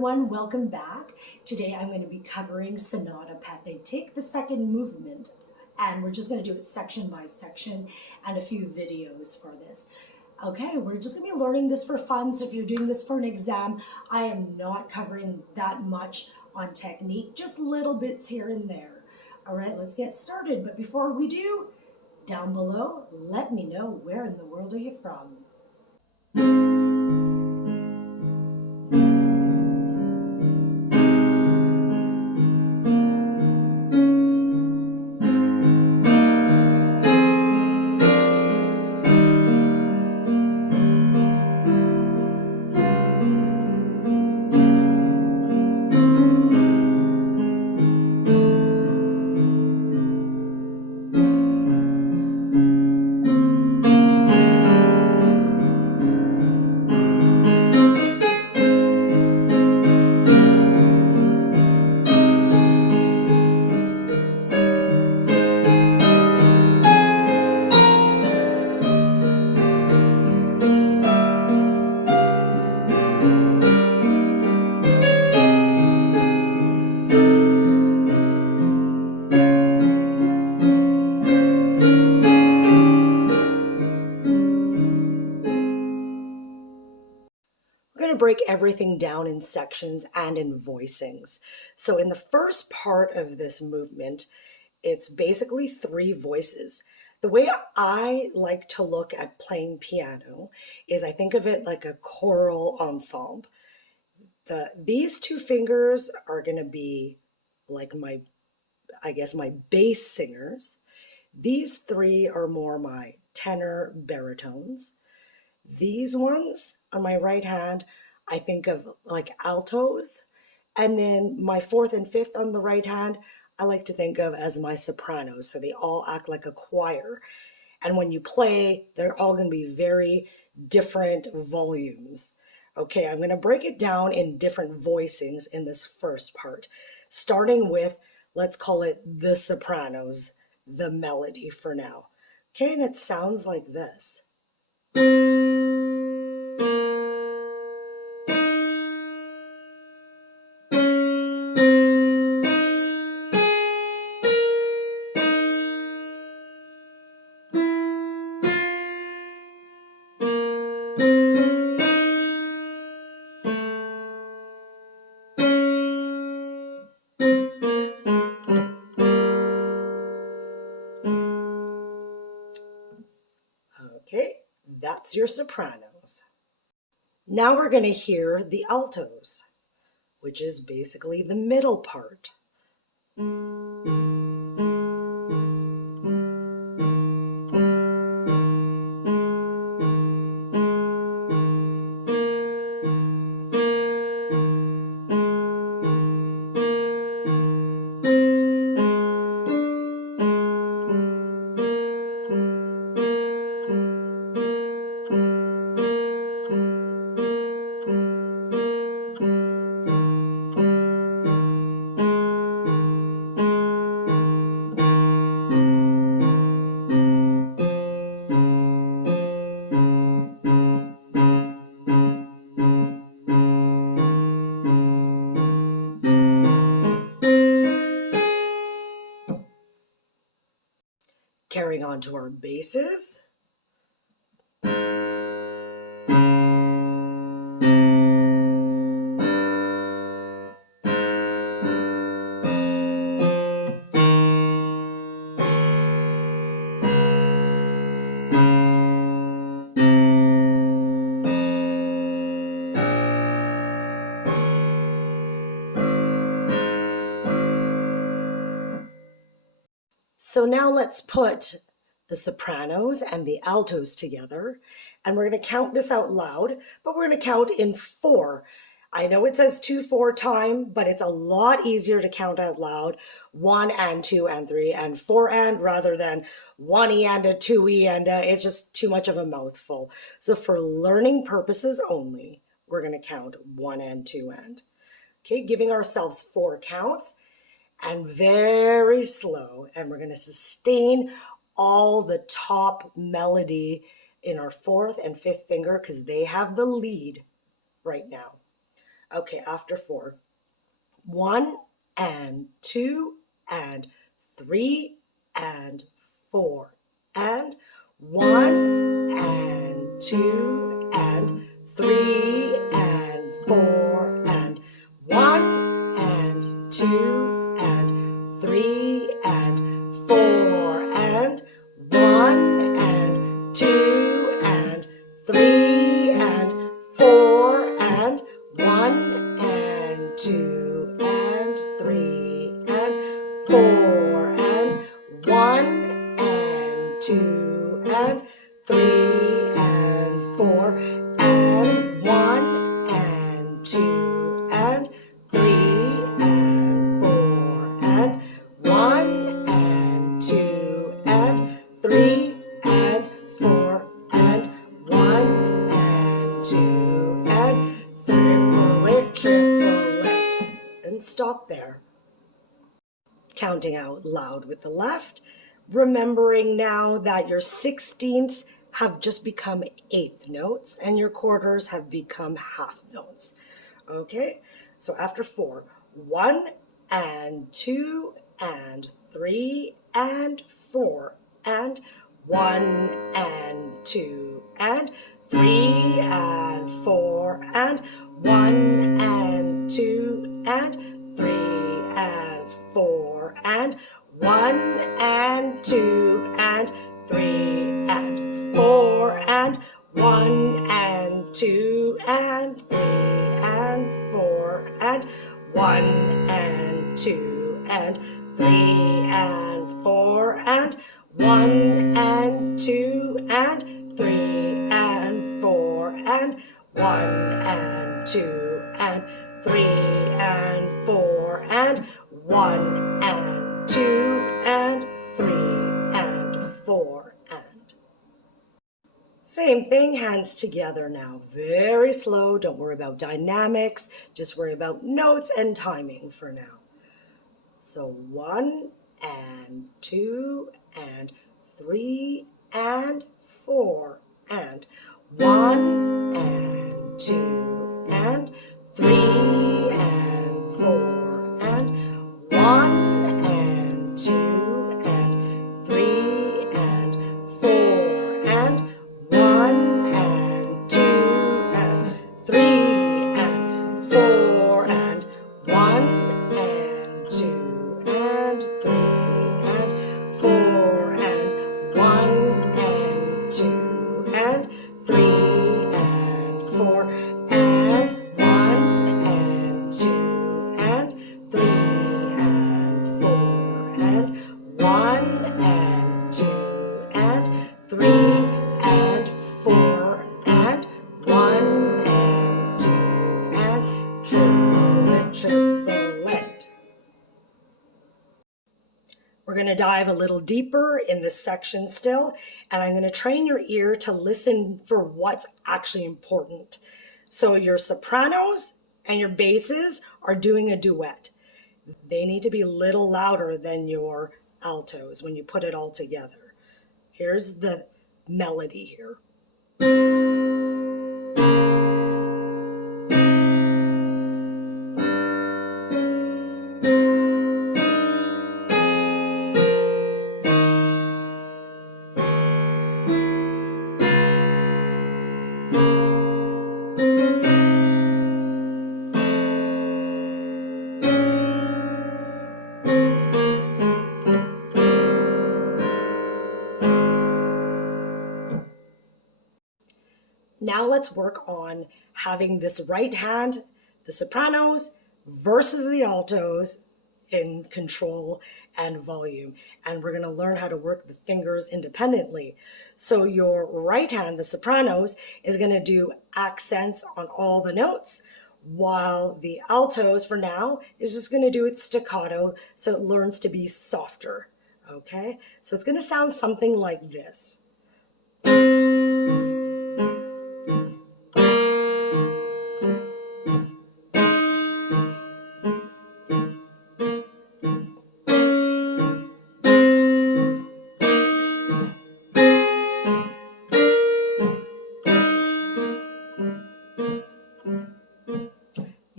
everyone, welcome back. Today I'm going to be covering Sonata Pathetique, the second movement, and we're just going to do it section by section and a few videos for this. Okay, we're just going to be learning this for fun, so if you're doing this for an exam, I am not covering that much on technique, just little bits here and there. All right, let's get started, but before we do, down below, let me know where in the world are you from? We're going to break everything down in sections and in voicings. So in the first part of this movement, it's basically three voices. The way I like to look at playing piano is I think of it like a choral ensemble. These two fingers are going to be like my bass singers. These three are more my tenor baritones. These ones on my right hand, I think of like altos. And then my fourth and fifth on the right hand, I like to think of as my sopranos. So they all act like a choir. And when you play, they're all going to be very different volumes. Okay, I'm going to break it down in different voicings in this first part, starting with, let's call it the sopranos, the melody for now. Okay, and it sounds like this. Okay, that's your sopranos. Now we're going to hear the altos, which is basically the middle part. Carrying on to our basses. So now let's put the sopranos and the altos together, and we're going to count this out loud, but we're going to count in 4. I know it says 2/4 time, but it's a lot easier to count out loud 1 and 2 and 3 and 4 and rather than 1 and a 2 and it's just too much of a mouthful. So for learning purposes only, we're going to count 1 and 2 and. Okay, giving ourselves 4 counts. And very slow, and we're going to sustain all the top melody in our fourth and fifth finger because they have the lead right now. Okay, after 4. 1 and 2 and 3 and 4 and 1 and 2 and 3 and 4 and 1 and 2 and 3 and 4 and 1 and 2 and 3 and 4 and 1 and 2 and 3 and 4 and 1 and 2 and 3 and 4 and 1 and 2 and 3 and 4 and 1 and 2 and 3 and 4 and 1 and 2 and triple it, and stop there. Counting out loud with the left, remembering now that your 16ths have just become 8th notes and your quarters have become half notes. Okay, so after 4, 1 and 2 and 3 and 4 and 1 and 2 and 3 and 4 and 1 and 2 and 3 and 4 and 1 and 2 and 3 and 4 and 1 and 2 and 3 and 4 and 1 and 2 and 3 and 4 and 1 and 2 and 3 and 4 and 1 and 2 and 3 and 4 and 1 and 2 and 3 and 4 and. Same thing, hands together now. Very slow, don't worry about dynamics, just worry about notes and timing for now. So 1 and 2 and 3 and 4 and 1 and 2 and 3 and 4 and 1 and 2 and 3 and 4 and 1 and 2 and 3 and 4 and 1 and 2 and 3 and 4 and 1 and 2 and 3 and 4 and 1 and 2 and 3 and 4 and 1 and 2 and 3 and 4 and 1 and 2 and triple it, triple it. We're going to dive a little deeper in this section still, and I'm going to train your ear to listen for what's actually important. So your sopranos and your basses are doing a duet. They need to be a little louder than your altos when you put it all together. Here's the melody here. Now let's work on having this right hand, the sopranos versus the altos in control and volume. And we're going to learn how to work the fingers independently. So your right hand, the sopranos, is going to do accents on all the notes, while the altos for now is just going to do it staccato so it learns to be softer. Okay, so it's going to sound something like this.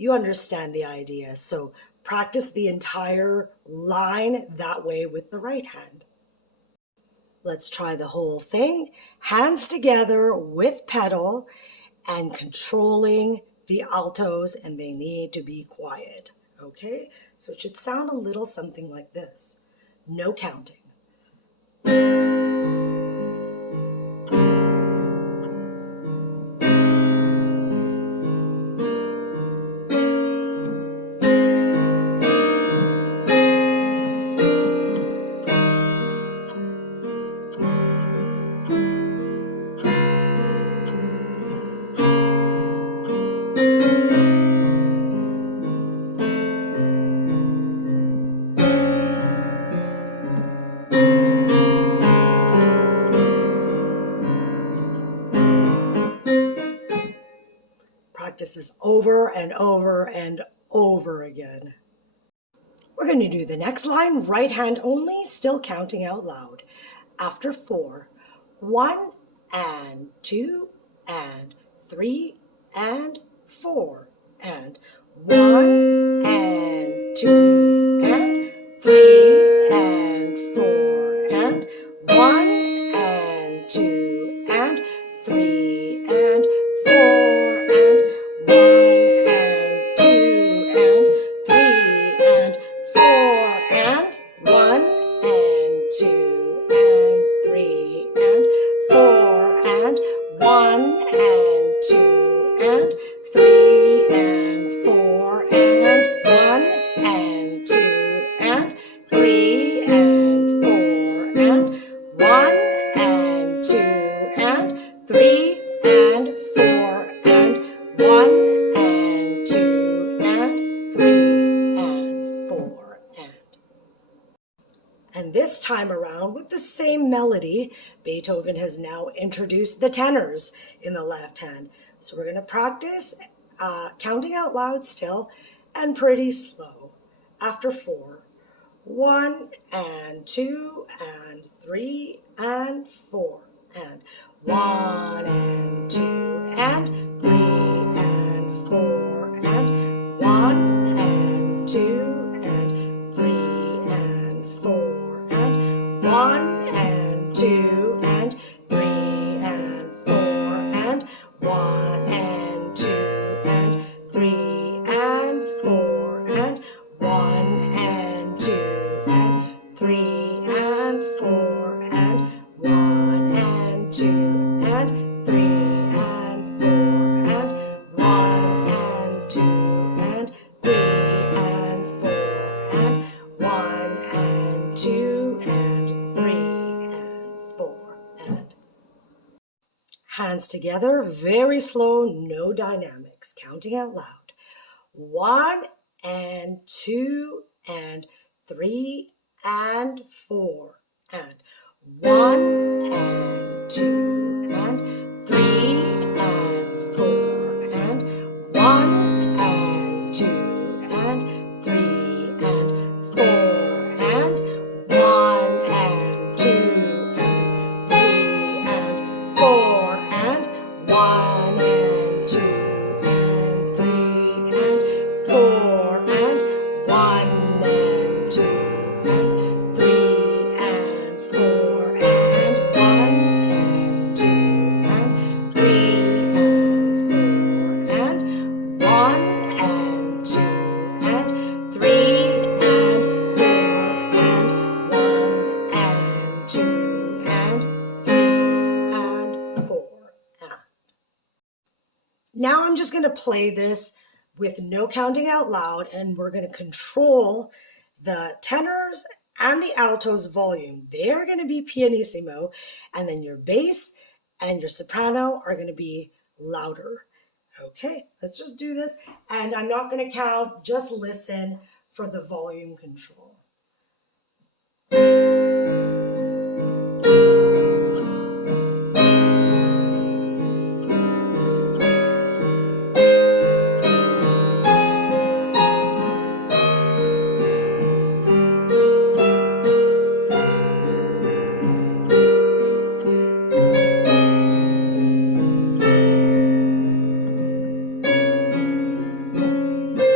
You understand the idea, so practice the entire line that way with the right hand. Let's try the whole thing. Hands together with pedal and controlling the altos, and they need to be quiet. Okay, so it should sound a little something like this. No counting. Practice this over and over and over again. We're going to do the next line, right hand only, still counting out loud. After 4, 1 and 2 and 3 and 4 and 1 and 2 and 3 and 4 and 1 and 2 and 3 and 4 and 1 and 2 and 3 and 4 and 1 and 2 and 3 and 4 and 1 and 2 and 3 and 4 and 1 and 2 and 3 and 4 and 1 and 2 and 3 and 4 and 1 and 2 and 3 and 4 and this time around, with the same melody, Beethoven has now introduced the tenors in the left hand. So we're going to practice counting out loud still and pretty slow. After 4, 1 and 2 and 3 and 4 and 1 and 2 and 3 and 4 and 1 and 2 and 3 and 4 and 1 and 2 and 3 and 4 and 1 and 2 and 3 and 4 and 1 and 2 and 3 and 4 and 1 and 2 and 3 and 4 and 1 and 2 and 3 and 4 and 1 and 2 and 3 and 4 and hands together, very slow, no dynamics, counting out loud. 1 and 2 and 3 and 4 and 1 and 2 and 3 and 4 and 1 and 2 and 3 and 4 and 1 and 2 and 3 and 4 and 1 and 2 and 3 and 4 and 1 and 2 and 3 and 4 and 1 and 2 and 3 and 4 and 1 and 2 and 3 and 4 and 1 and 2 and 3 and 4 and. Now I'm just going to play this with no counting out loud, and we're going to control the tenors and the altos volume. They are going to be pianissimo, and then your bass and your soprano are going to be louder. Okay, let's just do this. And I'm not going to count, just listen for the volume control.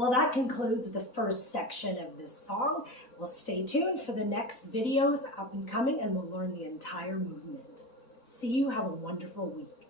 Well, that concludes the first section of this song. Well, stay tuned for the next videos up and coming, and we'll learn the entire movement. See you. Have a wonderful week.